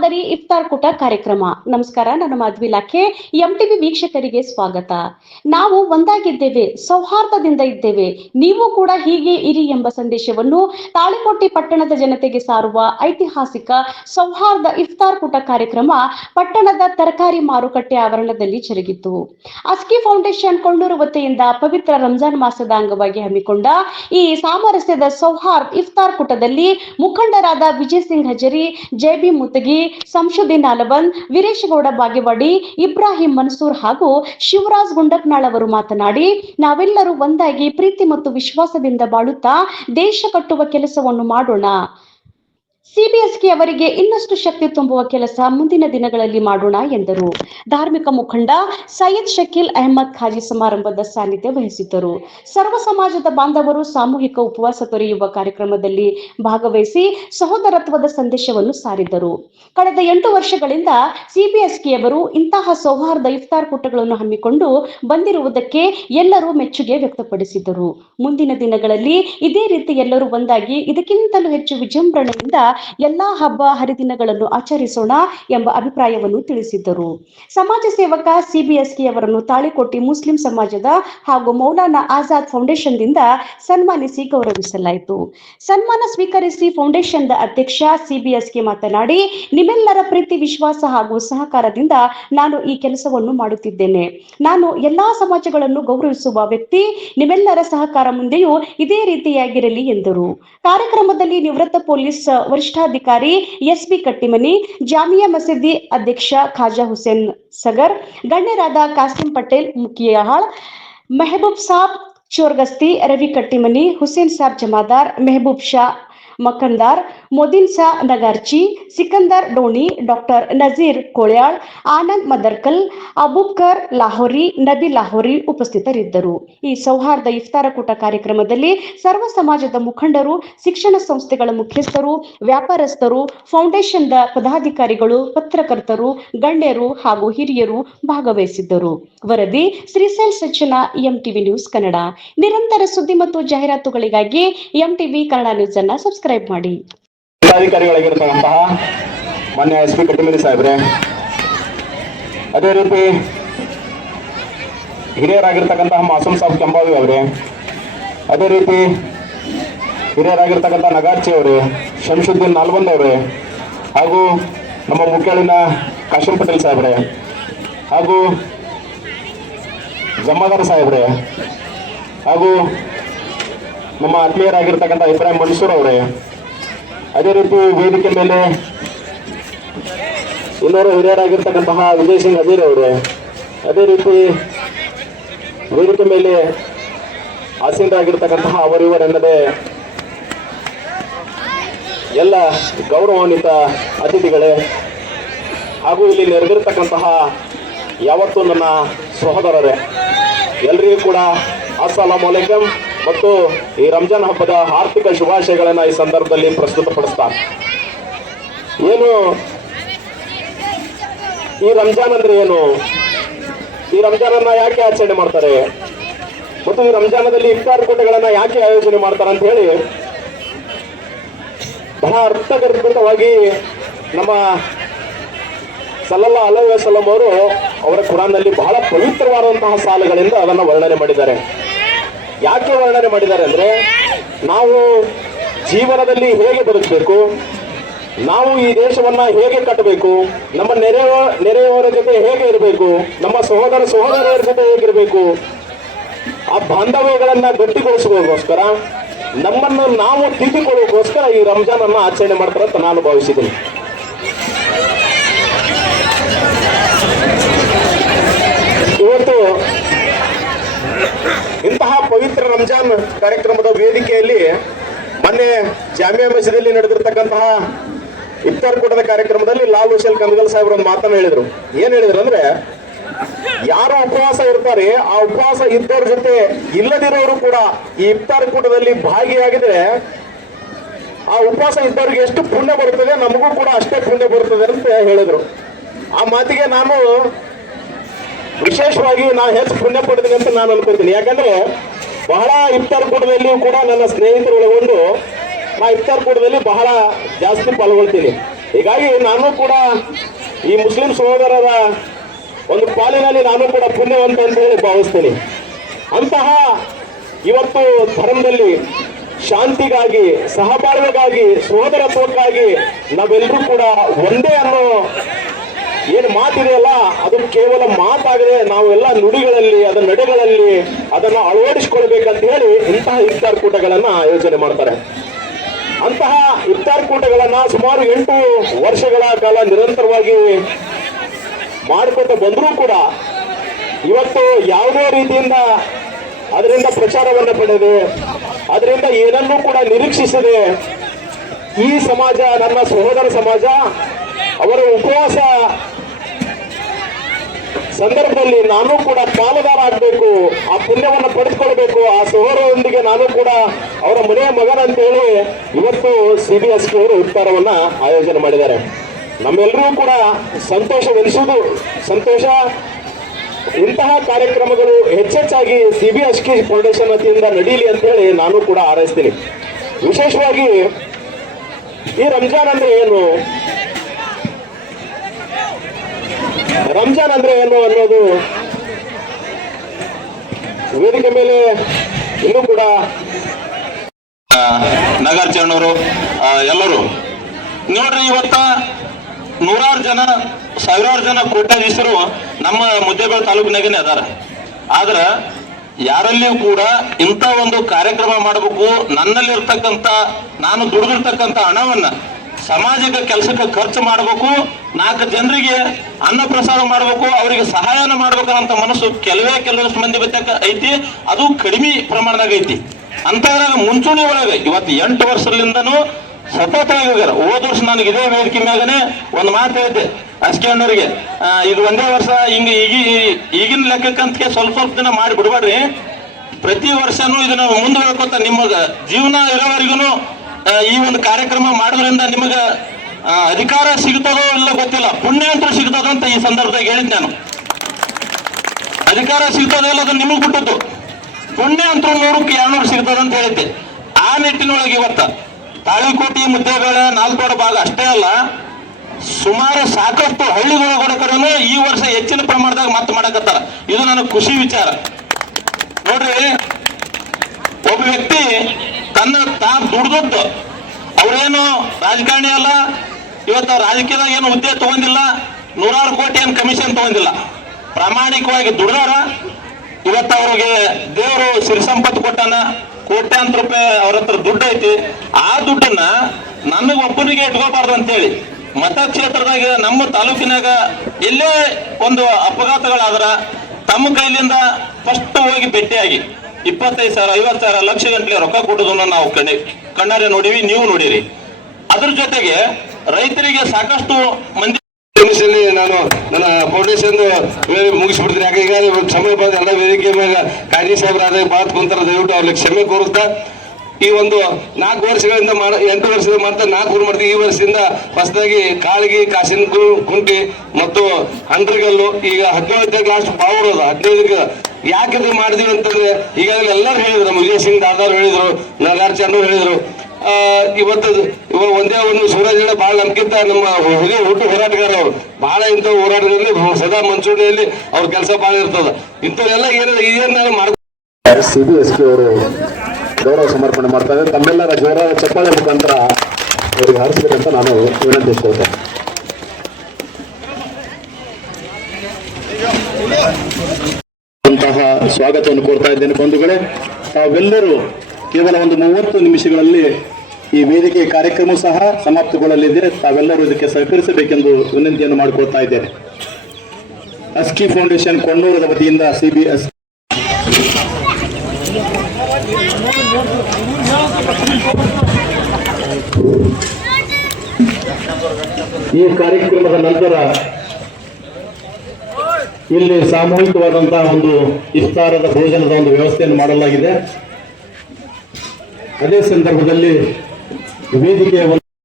ಮಾದರಿ ಇಫ್ತಾರ್ ಕೂಟ ಕಾರ್ಯಕ್ರಮ. ನಮಸ್ಕಾರ, ನಾನು ಮಾಧವಿ ಲಾಖೆ. ಎಂಟಿವಿ ವೀಕ್ಷಕರಿಗೆ ಸ್ವಾಗತ. ನಾವು ಒಂದಾಗಿದ್ದೇವೆ, ಸೌಹಾರ್ದದಿಂದ ಇದ್ದೇವೆ, ನೀವು ಕೂಡ ಹೀಗೆ ಇರಿ ಎಂಬ ಸಂದೇಶವನ್ನು ತಾಳಿಕೋಟೆ ಪಟ್ಟಣದ ಜನತೆಗೆ ಸಾರುವ ಐತಿಹಾಸಿಕ ಸೌಹಾರ್ದ ಇಫ್ತಾರ್ ಕೂಟ ಕಾರ್ಯಕ್ರಮ ಪಟ್ಟಣದ ತರಕಾರಿ ಮಾರುಕಟ್ಟೆ ಆವರಣದಲ್ಲಿ ಜರುಗಿತು. ಅಸ್ಕಿ ಫೌಂಡೇಶನ್ ಕೊಳ್ಳೂರು ವತಿಯಿಂದ ಪವಿತ್ರ ರಂಜಾನ್ ಮಾಸದ ಅಂಗವಾಗಿ ಹಮ್ಮಿಕೊಂಡ ಈ ಸಾಮರಸ್ಯದ ಸೌಹಾರ್ದ ಇಫ್ತಾರ್ ಕೂಟದಲ್ಲಿ ಮುಖಂಡರಾದ ವಿಜಯ್ ಸಿಂಗ್ ಹಜರಿ, ಜೆಬಿ ಮುತಗಿ, ಸಂಶುದ್ದೀನ್ ಆಲವನ್, ವೀರೇಶಗೌಡ ಬಾಗೇವಾಡಿ, ಇಬ್ರಾಹಿಂ ಮನ್ಸೂರ್ ಹಾಗೂ ಶಿವರಾಜ್ ಗುಂಡಪ್ನಾಳ್ ಅವರು ಮಾತನಾಡಿ, ನಾವೆಲ್ಲರೂ ಒಂದಾಗಿ ಪ್ರೀತಿ ಮತ್ತು ವಿಶ್ವಾಸದಿಂದ ಬಾಳುತ್ತಾ ದೇಶ ಕಟ್ಟುವ ಕೆಲಸವನ್ನು ಮಾಡೋಣ. ಸಿಬಿಎಸ್ಕೆ ಅವರಿಗೆ ಇನ್ನಷ್ಟು ಶಕ್ತಿ ತುಂಬುವ ಕೆಲಸ ಮುಂದಿನ ದಿನಗಳಲ್ಲಿ ಮಾಡೋಣ ಎಂದರು. ಧಾರ್ಮಿಕ ಮುಖಂಡ ಸೈಯದ್ ಶಕೀಲ್ ಅಹಮದ್ ಖಾಜಿ ಸಮಾರಂಭದ ಸಾನ್ನಿಧ್ಯ ವಹಿಸಿದ್ದರು. ಸರ್ವ ಸಮಾಜದ ಬಾಂಧವರು ಸಾಮೂಹಿಕ ಉಪವಾಸ ತೊರೆಯುವ ಕಾರ್ಯಕ್ರಮದಲ್ಲಿ ಭಾಗವಹಿಸಿ ಸಹೋದರತ್ವದ ಸಂದೇಶವನ್ನು ಸಾರಿದರು. ಕಳೆದ 8 ವರ್ಷಗಳಿಂದ ಸಿಬಿಎಸ್ಕೆಯವರು ಇಂತಹ ಸೌಹಾರ್ದ ಇಫ್ತಾರ್ ಕೂಟಗಳನ್ನು ಹಮ್ಮಿಕೊಂಡು ಬಂದಿರುವುದಕ್ಕೆ ಎಲ್ಲರೂ ಮೆಚ್ಚುಗೆ ವ್ಯಕ್ತಪಡಿಸಿದರು. ಮುಂದಿನ ದಿನಗಳಲ್ಲಿ ಇದೇ ರೀತಿ ಎಲ್ಲರೂ ಒಂದಾಗಿ ಇದಕ್ಕಿಂತಲೂ ಹೆಚ್ಚು ವಿಜೃಂಭಣೆಯಿಂದ ಎಲ್ಲಾ ಹಬ್ಬ ಹರಿದಿನಗಳನ್ನು ಆಚರಿಸೋಣ ಎಂಬ ಅಭಿಪ್ರಾಯವನ್ನು ತಿಳಿಸಿದ್ದರು. ಸಮಾಜ ಸೇವಕ ಸಿಬಿಎಸ್ಕೆ ಅವರನ್ನು ತಾಳಿಕೋಟೆ ಮುಸ್ಲಿಂ ಸಮಾಜದ ಹಾಗೂ ಮೌಲಾನಾ ಆಜಾದ್ ಫೌಂಡೇಶನ್ದಿಂದ ಸನ್ಮಾನಿಸಿ ಗೌರವಿಸಲಾಯಿತು. ಸನ್ಮಾನ ಸ್ವೀಕರಿಸಿ ಫೌಂಡೇಶನ್ದ ಅಧ್ಯಕ್ಷ ಸಿಬಿಎಸ್ಕೆ ಮಾತನಾಡಿ, ನಿಮ್ಮೆಲ್ಲರ ಪ್ರೀತಿ, ವಿಶ್ವಾಸ ಹಾಗೂ ಸಹಕಾರದಿಂದ ನಾನು ಈ ಕೆಲಸವನ್ನು ಮಾಡುತ್ತಿದ್ದೇನೆ. ನಾನು ಎಲ್ಲಾ ಸಮಾಜಗಳನ್ನು ಗೌರವಿಸುವ ವ್ಯಕ್ತಿ. ನಿಮ್ಮೆಲ್ಲರ ಸಹಕಾರ ಮುಂದೆಯೂ ಇದೇ ರೀತಿಯಾಗಿರಲಿ ಎಂದರು. ಕಾರ್ಯಕ್ರಮದಲ್ಲಿ ನಿವೃತ್ತ ಪೊಲೀಸ್ ವರಿಷ್ಠಾಧಿಕಾರಿ ಎಸ್ಪಿ ಕಟ್ಟಿಮನಿ, ಜಾಮಿಯಾ ಮಸೀದಿ ಅಧ್ಯಕ್ಷ ಖಾಜಾ ಹುಸೇನ್ ಸಗರ್, ಗಣ್ಯರಾದ ಕಾಸಿಂ ಪಟೇಲ್ ಮುಕಿಯಾಳ್, ಮೆಹಬೂಬ್ ಸಾಬ್ ಚೋರ್ಗಸ್ತಿ, ರವಿ ಕಟ್ಟಿಮನಿ, ಹುಸೇನ್ ಸಾಬ್ ಜಮಾದಾರ್, ಮೆಹಬೂಬ್ ಶಾ ಮಕಂದಾರ್, ಮೊದಿನ್ ಸಾ ನಗಾರ್ಚಿ, ಸಿಕಂದರ್ ಡೋಣಿ, ಡಾಕ್ಟರ್ ನಜೀರ್ ಕೋಳ್ಯಾಳ್, ಆನಂದ್ ಮದರ್ಕಲ್, ಅಬೂಬ್ಕರ್ ಲಾಹೋರಿ, ನಬಿ ಲಾಹೋರಿ ಉಪಸ್ಥಿತರಿದ್ದರು. ಈ ಸೌಹಾರ್ದ ಇಫ್ತಾರ ಕೂಟ ಕಾರ್ಯಕ್ರಮದಲ್ಲಿ ಸರ್ವ ಸಮಾಜದ ಮುಖಂಡರು, ಶಿಕ್ಷಣ ಸಂಸ್ಥೆಗಳ ಮುಖ್ಯಸ್ಥರು, ವ್ಯಾಪಾರಸ್ಥರು, ಫೌಂಡೇಶನ್ದ ಪದಾಧಿಕಾರಿಗಳು, ಪತ್ರಕರ್ತರು, ಗಣ್ಯರು ಹಾಗೂ ಹಿರಿಯರು ಭಾಗವಹಿಸಿದ್ದರು. ವರದಿ ಶ್ರೀಶೈಲ್ ಸಜ್ಜನ, ಎಂಟಿವಿ ನ್ಯೂಸ್ ಕನ್ನಡ. ನಿರಂತರ ಸುದ್ದಿ ಮತ್ತು ಜಾಹೀರಾತುಗಳಿಗಾಗಿ ಎಂಟಿವಿ ಕನ್ನಡ ನ್ಯೂಸ್ ಅನ್ನು ಸಬ್ಸ್ಕ್ರೈಬ್ ಮಾಡಿ. ಅಧಿಕಾರಿಗಳಾಗಿರ್ತಕ್ಕಂತಹ ಮಾನ್ಯ ಎಸ್ಪಿ ಕಟ್ಟಿಮನಿ ಸಾಹೇಬ್ರೆ, ಅದೇ ರೀತಿ ಹಿರಿಯರಾಗಿರ್ತಕ್ಕಂತಹ ಮಾಸೂಮ್ ಸಾಬ್ ಕೆಂಬಾವಿ ಅವರೇ, ಅದೇ ರೀತಿ ಹಿರಿಯರಾಗಿರ್ತಕ್ಕಂಥ ನಗಾರ್ಚಿ ಅವರೇ, ಶಂಶುದ್ದೀನ್ ನಾಲ್ಬಂದ್ ಅವರೇ, ಹಾಗೂ ನಮ್ಮ ಮುಖ್ಯಾಳಿನ ಕಾಶಿಂ ಪಟೇಲ್ ಸಾಹೇಬ್ರೆ, ಹಾಗೂ ಜಮಾದಾರ್ ಸಾಹೇಬ್ರೆ, ಹಾಗೂ ನಮ್ಮ ಆತ್ಮೀಯರಾಗಿರ್ತಕ್ಕಂಥ ಇಬ್ರಾಹಿಂ ಮನ್ಸೂರ್ ಅವರೇ, ಅದೇ ರೀತಿ ವೇದಿಕೆ ಮೇಲೆ ಇನ್ನೂರು ಹಿರಿಯರಾಗಿರ್ತಕ್ಕಂತಹ ವಿಜಯ್ ಸಿಂಗ್ ಹಜೀರ್ ಅವರೇ, ಅದೇ ರೀತಿ ವೇದಿಕೆ ಮೇಲೆ ಆಸೀನರಾಗಿರ್ತಕ್ಕಂತಹ ಅವರಿವರೆನ್ನದೇ ಎಲ್ಲ ಗೌರವಾನ್ವಿತ ಅತಿಥಿಗಳೇ, ಹಾಗೂ ಇಲ್ಲಿ ನೆರೆದಿರ್ತಕ್ಕಂತಹ ಯಾವತ್ತೂ ನನ್ನ ಸಹೋದರರೇ, ಎಲ್ರಿಗೂ ಕೂಡ ಅಸ್ಸಲಾಮು ಅಲೈಕುಂ ಮತ್ತು ಈ ರಂಜಾನ್ ಹಬ್ಬದ ಆರ್ಥಿಕ ಶುಭಾಶಯಗಳನ್ನು ಈ ಸಂದರ್ಭದಲ್ಲಿ ಪ್ರಸ್ತುತಪಡಿಸ್ತಾರೆ. ಏನು ಈ ರಂಜಾನ್ ಅಂದ್ರೆ ಏನು, ಈ ರಂಜಾನನ್ನ ಯಾಕೆ ಆಚರಣೆ ಮಾಡ್ತಾರೆ ಮತ್ತು ಈ ರಂಜಾನದಲ್ಲಿ ಇಫ್ತಾರ್ ಕೂಟಗಳನ್ನ ಯಾಕೆ ಆಯೋಜನೆ ಮಾಡ್ತಾರೆ ಅಂತ ಹೇಳಿ ಬಹಳ ಅರ್ಥಗರ್ಭಿತವಾಗಿ ನಮ್ಮ ಸಲ್ಲಲ್ಲಾಹು ಅಲೈಹಿ ವಸಲ್ಲಂ ಅವರು ಅವರ ಕುರಾನ್ನಲ್ಲಿ ಬಹಳ ಪವಿತ್ರವಾದಂತಹ ಸಾಲುಗಳಿಂದ ಅದನ್ನು ವರ್ಣನೆ ಮಾಡಿದ್ದಾರೆ. ಯಾಕೆ ವರ್ಣನೆ ಮಾಡಿದ್ದಾರೆ ಅಂದ್ರೆ, ನಾವು ಜೀವನದಲ್ಲಿ ಹೇಗೆ ಬದುಕಬೇಕು, ನಾವು ಈ ದೇಶವನ್ನ ಹೇಗೆ ಕಟ್ಟಬೇಕು, ನಮ್ಮ ನೆರೆಯವರ ಜೊತೆ ಹೇಗೆ ಇರಬೇಕು, ನಮ್ಮ ಸಹೋದರರ ಜೊತೆ ಹೇಗಿರಬೇಕು, ಆ ಬಾಂಧವ್ಯಗಳನ್ನ ಗಟ್ಟಿಗೊಳಿಸುವುದಕ್ಕೋಸ್ಕರ, ನಮ್ಮನ್ನು ನಾವು ತಿದ್ದಿಕೊಳ್ಳುವುದಕ್ಕೋಸ್ಕರ ಈ ರಂಜಾನ್ ಅನ್ನ ಆಚರಣೆ ಮಾಡ್ತಾರೆ ಅಂತ ನಾನು ಭಾವಿಸಿದ್ದೀನಿ. ಇವತ್ತು ಇಂತಹ ಪವಿತ್ರ ರಂಜಾನ್ ಕಾರ್ಯಕ್ರಮದ ವೇದಿಕೆಯಲ್ಲಿ ಮೊನ್ನೆ ಜಾಮಿಯಾ ಮಸೀದಿಯಲ್ಲಿ ನಡೆದಿರ್ತಕ್ಕಂತಹ ಇಫ್ತಾರ್ ಕೂಟದ ಕಾರ್ಯಕ್ರಮದಲ್ಲಿ ಲಾಲ್ ಹುಸೇನ್ ಕಂದಗಲ್ ಸಾಹೇಬ್ರು ಒಂದು ಮಾತನ್ನು ಹೇಳಿದ್ರು. ಏನ್ ಹೇಳಿದ್ರು ಅಂದ್ರೆ, ಯಾರು ಉಪವಾಸ ಇರ್ತಾರೆ ಆ ಉಪವಾಸ ಇದ್ದವ್ರ ಜೊತೆ ಇಲ್ಲದಿರೋರು ಕೂಡ ಈ ಇಫ್ತಾರ್ ಕೂಟದಲ್ಲಿ ಭಾಗಿಯಾಗಿದ್ರೆ ಆ ಉಪವಾಸ ಇದ್ದವ್ರಿಗೆ ಎಷ್ಟು ಪುಣ್ಯ ಬರುತ್ತದೆ, ನಮಗೂ ಕೂಡ ಅಷ್ಟೇ ಪುಣ್ಯ ಬರುತ್ತದೆ ಅಂತ ಹೇಳಿದ್ರು. ಆ ಮಾತಿಗೆ ನಾನು ವಿಶೇಷವಾಗಿ ನಾನು ಹೆಚ್ಚು ಪುಣ್ಯ ಪಡ್ತೀನಿ ಅಂತ ನಾನು ಅನ್ಕೊಳ್ತೀನಿ. ಯಾಕಂದ್ರೆ ಬಹಳ ಇಫ್ತಾರ್ ಕೂಟದಲ್ಲಿಯೂ ಕೂಡ ನನ್ನ ಸ್ನೇಹಿತರು ಒಳಗೊಂಡು ನಾ ಇಫ್ತಾರ್ ಕೂಟದಲ್ಲಿ ಬಹಳ ಜಾಸ್ತಿ ಪಾಲ್ಗೊಳ್ತೀನಿ. ಹೀಗಾಗಿ ನಾನು ಕೂಡ ಈ ಮುಸ್ಲಿಂ ಸಹೋದರರ ಒಂದು ಪಾಲಿನಲ್ಲಿ ನಾನು ಕೂಡ ಪುಣ್ಯವಂತ ಅಂತ ಹೇಳಿ ಭಾವಿಸ್ತೀನಿ. ಅಂತಹ ಇವತ್ತು ಧರ್ಮದಲ್ಲಿ ಶಾಂತಿಗಾಗಿ, ಸಹಬಾಳ್ವೆಗಾಗಿ, ಸಹೋದರತ್ವಕ್ಕಾಗಿ ನಾವೆಲ್ಲರೂ ಕೂಡ ಒಂದೇ ಅನ್ನೋ ಏನು ಮಾತಿದೆಯಲ್ಲ, ಅದು ಕೇವಲ ಮಾತಾಗದೆ ನಾವೆಲ್ಲ ನುಡಿಗಳಲ್ಲಿ, ಅದರ ನಡೆಗಳಲ್ಲಿ ಅದನ್ನು ಅಳವಡಿಸಿಕೊಳ್ಬೇಕಂತ ಹೇಳಿ ಇಂತಹ ಇಫ್ತಾರ್ ಕೂಟಗಳನ್ನ ಆಯೋಜನೆ ಮಾಡ್ತಾರೆ. ಅಂತಹ ಇಫ್ತಾರ್ ಕೂಟಗಳನ್ನ ಸುಮಾರು 8 ವರ್ಷಗಳ ಕಾಲ ನಿರಂತರವಾಗಿ ಮಾಡ್ಕೊತ ಬಂದರೂ ಕೂಡ ಇವತ್ತು ಯಾವುದೇ ರೀತಿಯಿಂದ ಅದರಿಂದ ಪ್ರಚಾರವನ್ನು ಪಡೆದು ಅದರಿಂದ ಏನನ್ನೂ ಕೂಡ ನಿರೀಕ್ಷಿಸದೆ ಈ ಸಮಾಜ, ನನ್ನ ಸಹೋದರ ಸಮಾಜ, ಅವರ ಉಪವಾಸ ಸಂದರ್ಭದಲ್ಲಿ ನಾನು ಕೂಡ ಪಾಲುದಾರ ಆಗಬೇಕು, ಆ ಪುಣ್ಯವನ್ನು ಪಡೆದುಕೊಳ್ಬೇಕು, ಆ ಸಹೋದರರೊಂದಿಗೆ ನಾನು ಕೂಡ ಅವರ ಮನೆಯ ಮಗನಂತೇಳಿ ಇವತ್ತು CBSK ಅವರು ಇಫ್ತಾರವನ್ನ ಆಯೋಜನೆ ಮಾಡಿದ್ದಾರೆ. ನಮ್ಮೆಲ್ಲರೂ ಕೂಡ ಸಂತೋಷವೆನಿಸುವುದು ಸಂತೋಷ. ಇಂತಹ ಕಾರ್ಯಕ್ರಮಗಳು ಹೆಚ್ಚೆಚ್ಚಾಗಿ CBSK ಫೌಂಡೇಶನ್ ವತಿಯಿಂದ ನಡೀಲಿ ಅಂತ ಹೇಳಿ ನಾನು ಕೂಡ ಹಾರೈಸ್ತೀನಿ. ವಿಶೇಷವಾಗಿ ಈ ರಂಜಾನ್ ಅಂದ್ರೆ ಏನು, ರಂಜಾನ್ ಅಂದ್ರೆ ಏನು ಅನ್ನೋದು ವೇದಿಕೆ ಮೇಲೆ ಇನ್ನೂ ಕೂಡ ನಾಗಾರ್ಜುನವರು ಎಲ್ಲರೂ ನೋಡ್ರಿ, ಇವತ್ತ ನೂರಾರು ಜನ, ಸಾವಿರಾರು ಜನ ಕೋಟ್ಯಾಧೀಶರು ನಮ್ಮ ಮುದ್ದೇಬೇಳೆ ತಾಲೂಕಿನಾಗೇನೆ ಅದಾರ. ಆದ್ರ ಯಾರಲ್ಲಿಯೂ ಕೂಡ ಇಂಥ ಒಂದು ಕಾರ್ಯಕ್ರಮ ಮಾಡಬೇಕು, ನನ್ನಲ್ಲಿರ್ತಕ್ಕಂಥ, ನಾನು ದುಡಿದಿರ್ತಕ್ಕಂಥ ಹಣವನ್ನ ಸಮಾಜಕ್ಕೆ ಕೆಲಸಕ್ಕೆ ಖರ್ಚು ಮಾಡಬೇಕು, 4 ಜನರಿಗೆ ಅನ್ನ ಪ್ರಸಾದ ಮಾಡಬೇಕು, ಅವರಿಗೆ ಸಹಾಯನ ಮಾಡ್ಬೇಕಂತ ಮನಸ್ಸು ಕೆಲವಷ್ಟು ಮಂದಿ ಐತಿ. ಅದು ಕಡಿಮೆ ಪ್ರಮಾಣದಾಗ ಐತಿ. ಅಂತದ್ರಾಗ ಮುಂಚೂಣಿ ಒಳಗೆ ಇವತ್ತು 8 ವರ್ಷದಿಂದನೂ ಸತತವಾಗಿ ಹೋಗ್ಯಾರ. ಹೋದ ವರ್ಷ ನನಗೆ ಇದೇ ವೇದಿಕೆ ಮ್ಯಾಗನೆ ಒಂದು ಮಾತು ಹೇಳಿದ್ದೆ ಅಸ್ಕೇಣ್ಣವ್ರಿಗೆ, ಇದು ಒಂದೇ ವರ್ಷ ಹಿಂಗೆ ಈಗಿನ ಲೆಕ್ಕಕ್ಕಂತ ಸ್ವಲ್ಪ ದಿನ ಮಾಡಿ ಬಿಡ್ಬೇಡ್ರಿ, ಪ್ರತಿ ವರ್ಷನೂ ಇದನ್ನ ಮುಂದುವರ್ಕೋತ ನಿಮಗ ಜೀವನ ಇರೋವರೆಗೂ ಈ ಒಂದು ಕಾರ್ಯಕ್ರಮ ಮಾಡೋದ್ರಿಂದ ನಿಮಗ ಅಧಿಕಾರ ಸಿಗ್ತದೋ ಇಲ್ಲ ಗೊತ್ತಿಲ್ಲ, ಪುಣ್ಯ ಅಂತೂ ಸಿಗ್ತದಂತ ಈ ಸಂದರ್ಭದಾಗ ಹೇಳಿದ್ ನಾನು. ಅಧಿಕಾರ ಸಿಗ್ತದೋ ಇಲ್ಲ ಅದು ನಿಮಗ್ ಬಿಟ್ಟದ್ದು, ಪುಣ್ಯ ಅಂತೂ 100ಕ್ಕೆ 200 ಸಿಗ್ತದಂತ ಹೇಳಿದ್ದೆ. ಆ ನಿಟ್ಟಿನೊಳಗೆ ಇವತ್ತ ತಾಳಿಕೋಟೆ, ಮುದ್ದೇಬೇಳೆ, ನಾಲ್ಕೋಡ ಭಾಗ ಅಷ್ಟೇ ಅಲ್ಲ, ಸುಮಾರು ಸಾಕಷ್ಟು ಹಳ್ಳಿಗಳ ಈ ವರ್ಷ ಹೆಚ್ಚಿನ ಪ್ರಮಾಣದಾಗ ಮತ್ತೆ ಮಾಡಕತ್ತಾರ. ಇದು ನನಗೆ ಖುಷಿ ವಿಚಾರ. ನೋಡ್ರಿ, ಒಬ್ಬ ವ್ಯಕ್ತಿ ತಾ ದುಡ್ದದ್ದು, ಅವ್ರೇನು ರಾಜಕಾರಣಿ ಅಲ್ಲ, ಇವತ್ತು ರಾಜಕೀಯದಾಗ ಏನು ಹುದ್ದೆ ತಗೊಂಡಿಲ್ಲ, 100 ಕೋಟಿ ಏನು ಕಮಿಷನ್ ತಗೊಂಡಿಲ್ಲ, ಪ್ರಾಮಾಣಿಕವಾಗಿ ದುಡ್ದಾರ. ಇವತ್ತು ಅವ್ರಿಗೆ ದೇವರು ಸಿರಿ ಸಂಪತ್ತು ಕೊಟ್ಟಾನ, ಕೋಟ್ಯಾಂತರ ರೂಪಾಯಿ ಅವ್ರ ಹತ್ರ ದುಡ್ಡು ಐತಿ. ಆ ದುಡ್ಡನ್ನ ನನಗೆ ಒಬ್ಬನಿಗೆ ಇಟ್ಕೋಬಾರ್ದು ಅಂತೇಳಿ ಮತಕ್ಷೇತ್ರದಾಗ ನಮ್ಮ ತಾಲೂಕಿನಾಗ ಎಲ್ಲೇ ಒಂದು ಅಪಘಾತಗಳಾದ್ರ ತಮ್ಮ ಕೈಲಿಂದ ಫಸ್ಟ್ ಹೋಗಿ ಭೇಟಿಯಾಗಿ 25,000, 50,000, ಲಕ್ಷ ಗಂಟಲೆ ರೊಕ್ಕ ಕೊಡೋದನ್ನ ನಾವು ಕಣ್ಣಾರೆ ನೋಡಿವಿ, ನೀವು ನೋಡಿರಿ. ಅದ್ರ ಜೊತೆಗೆ ರೈತರಿಗೆ ಸಾಕಷ್ಟು ಮಂದಿ ನಾನು ನನ್ನ ಫೌಂಡೇಶನ್ ಮುಗಿಸ್ಬಿಡ್ತೀನಿ. ಯಾಕೆ ಈಗ ಸಮಯ ಬಂದ ಎಲ್ಲ ವೇದಿಕೆ ಮೇಲೆ ಕಾಜಿ ಸಾಹೇಬ್ರಾದ ಮಾತು ಕುಂತಾರ, ದಯವಿಟ್ಟು ಅವ್ರಿಗೆ ಕ್ಷಮೆ ಕೋರುತ್ತಾ ಈ ಒಂದು 4 ವರ್ಷಗಳಿಂದ 8 ವರ್ಷದ ಮಾಡ್ತಾ 4 ಊರು ಮಾಡ್ತೀವಿ. ಈ ವರ್ಷದಿಂದ ಹೊಸದಾಗಿ ಕಾಳಿಗಿ, ಕಾಸಿನ ಕುಂಟಿ ಮತ್ತು ಅಂಡ್ರಗಲ್ಲು, ಈಗ 17ನೇ ಲಾಸ್ಟ್ ಬಾವುರೋದು 15ಕ್ಕೆ ಯಾಕೆ ಮಾಡಿದೀವಿ ಅಂತಂದ್ರೆ ಈಗಾಗಲೇ ಎಲ್ಲರೂ ಹೇಳಿದ್ರು, ನಮ್ಮ ವಿಜಯ್ ಸಿಂಗ್ ದಾದಾರು ಹೇಳಿದ್ರು, ನಾಗಾರ್ಜುನರು ಹೇಳಿದ್ರು. ಇವತ್ತು ಒಂದೇ ಒಂದು ಸೂರಜ್ ಬಹಳ ನಮ್ಗಿಂತ ನಮ್ಮ ಹುಟ್ಟು ಹೋರಾಟಗಾರ ಅವರು ಬಹಳ ಇಂಥ ಹೋರಾಟದಲ್ಲಿ ಸದಾ ಮಂಚೂಣಿಯಲ್ಲಿ ಅವ್ರ ಕೆಲಸ ಬಹಳ ಇರ್ತದ. ಇಂಥವ್ರೆಲ್ಲ ಏನಾದ್ರು ಮಾಡ್ತಾರೆ. CBSK ಅವರು ಗೌರವ ಸಮರ್ಪಣೆ ಮಾಡ್ತಾ ಇದ್ದಾರೆ. ತಮ್ಮೆಲ್ಲರ ಜೋರಾದ ಚಪ್ಪಾಳೆ ಮುಖಾಂತರ ಅವರಿಗೆ ಹರಿಸಬೇಕಂತ ನಾನು ವಿನಂತಿಸ್ತೇನೆ. ಅಂತಹ ಸ್ವಾಗತವನ್ನು ಕೋರ್ತಾ ಇದ್ದೇನೆ. ಬಂಧುಗಳೇ, ತಾವೆಲ್ಲರೂ ಕೇವಲ ಒಂದು 30 ನಿಮಿಷಗಳಲ್ಲಿ ಈ ವೇದಿಕೆ ಕಾರ್ಯಕ್ರಮ ಸಹ ಸಮಾಪ್ತಿಗೊಳ್ಳಲಿದೆ. ತಾವೆಲ್ಲರೂ ಇದಕ್ಕೆ ಸಹಕರಿಸಬೇಕೆಂದು ವಿನಂತಿಯನ್ನು ಮಾಡಿಕೊಳ್ತಾ ಇದ್ದೇನೆ. ಅಸ್ಕಿ ಫೌಂಡೇಶನ್ ಕೊಂಡೂರದ ವತಿಯಿಂದ CBS ಈ ಕಾರ್ಯಕ್ರಮದ ನಂತರ ಇಲ್ಲಿ ಸಾಮೂಹಿಕವಾದಂತಹ ಒಂದು ಇಫ್ತಾರದ ಭೋಜನದ ಒಂದು ವ್ಯವಸ್ಥೆಯನ್ನು ಮಾಡಲಾಗಿದೆ. ಅದೇ ಸಂದರ್ಭದಲ್ಲಿ ವೇದಿಕೆಯ